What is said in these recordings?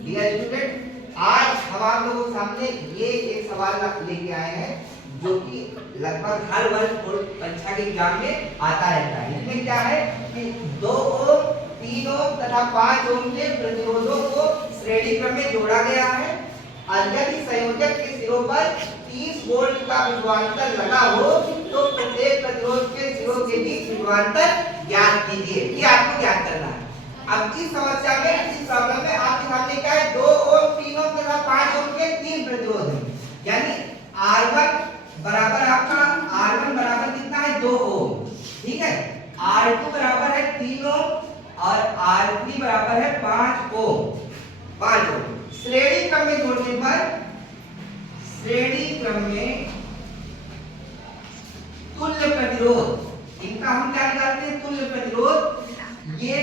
Dear student, आज हम आप लोगों के सामने ये एक सवाल लेके आए हैं जो कि लगभग हर वर्ष बोर्ड परीक्षा के एग्जाम में आता रहता है। इसमें क्या है कि 2 ओम, 3 ओम तथा 5 ओम के प्रतिरोधों को श्रेणी क्रम में जोड़ा गया है और यदि संयोजक के सिरों पर 30 वोल्ट का विभवांतर लगा हो तो प्रत्येक प्रतिरोध के सिरों के बीच विभवांतर ज्ञात कीजिए। ये आपको ज्ञात करना है। अब इस समस्या में, इस प्रॉब्लम में आपके सामने क्या है, 2 ओम, 3 ओम तथा 5 ओम के 3 प्रतिरोध हैं। यानी R1 बराबर आपका R1 बराबर कितना है, 2 ओम, ठीक है। R2 बराबर है 3 ओम और R3 बराबर है 5 ओम, 5 ओम। श्रेणी क्रम में जोड़ने पर, श्रेणी क्रम में तुल्य प्रतिरोध, इनका हम क्या निकालते हैं, तुल्य प्रतिरोध। ये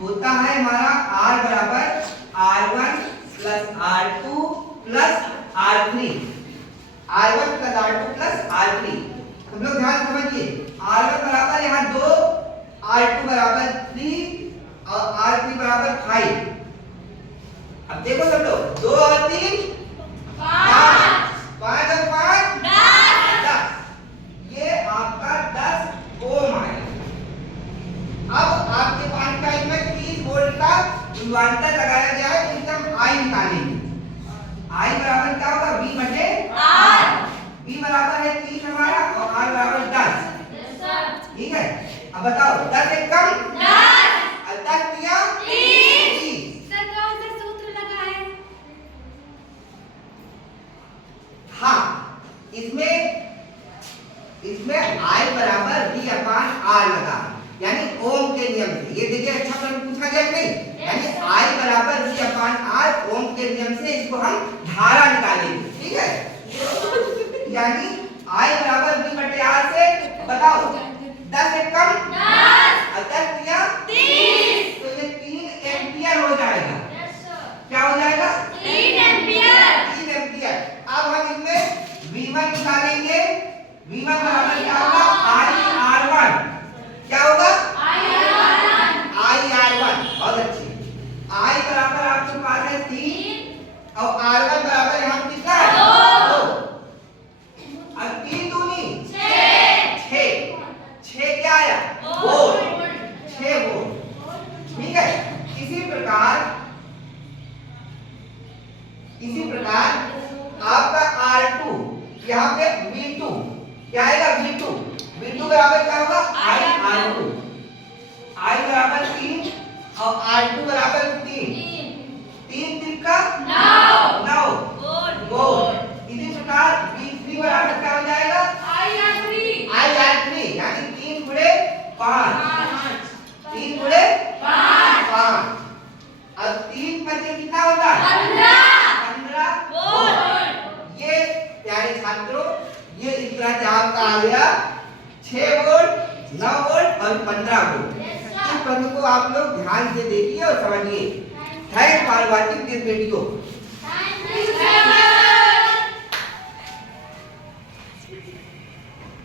होता है हमारा R बराबर R1 plus R2 plus R3, R1 plus R2 plus R3। हम लोग ध्यान समझिए, R1 बराबर यहाँ 2, R2 बराबर 3 और R3 बराबर 5। अब देखो सब लोग, 2 और 3 5, 5 और 5 10, ये आपका 10 ओम आएगा। अब आपके पास का इसमें 30 वोल्ट का विभवांतर लगाया गया है, इससे हम I निकालेंगे। I बराबर क्या होगा, V बटे R। V बराबर है 30 हमारा और R बराबर 10, ठीक है। अब बताओ 10 से कम 10 और 10 दिया 30। सर कौन सा सूत्र लगा है? हाँ, इसमें I बराबर V अपान R लगा, यानी ओम के नियम से। ये देखिए अच्छा प्रश्न पूछा गया नहीं, यानी I बराबर V अपान R, ओम के नियम से इसको हम धारा निकालेंगे, ठीक है। यानी I बराबर V बटे R से बताओ 10 से कम 10 और 10 दिया 30, तो ये 3 एम्पियर हो जाएगा। क्या हो जाएगा, 3 एम्पियर। 3 एम्पियर। अब हम इसमें V1 निकालेंगे। V1 बराबर क्या होगा, IR1। क्या होगा, IR1। बहुत अच्छी। I बराबर आपके पास है 3 और R1 बराबर यहाँ कितना है, 2। अब 3 दूनी 6 क्या आया, वोल्ट, 6 वोल्ट, ठीक है। इसी प्रकार आपका R2, यहाँ पे V2 क्या आएगा, V2 बराबर क्या होगा, IR2। I बराबर 3 और R2 बराबर 3, 3 तिक्का 9 वोल्ट। इसी प्रकार V3 बराबर क्या हो जाएगा, IR3, यानी 3 गुणे 5, 3 गुणे 5। अब 3 में से कितना होता है, 15 वोल्ट। ये प्यारे छात्रों, ये इतना आपका आ गया 6 वोल्ट, 9 वोल्ट और 15 वोल्ट। इस प्रश्न को आप लोग ध्यान से देखिए और समझिए। Thanks for watching this video.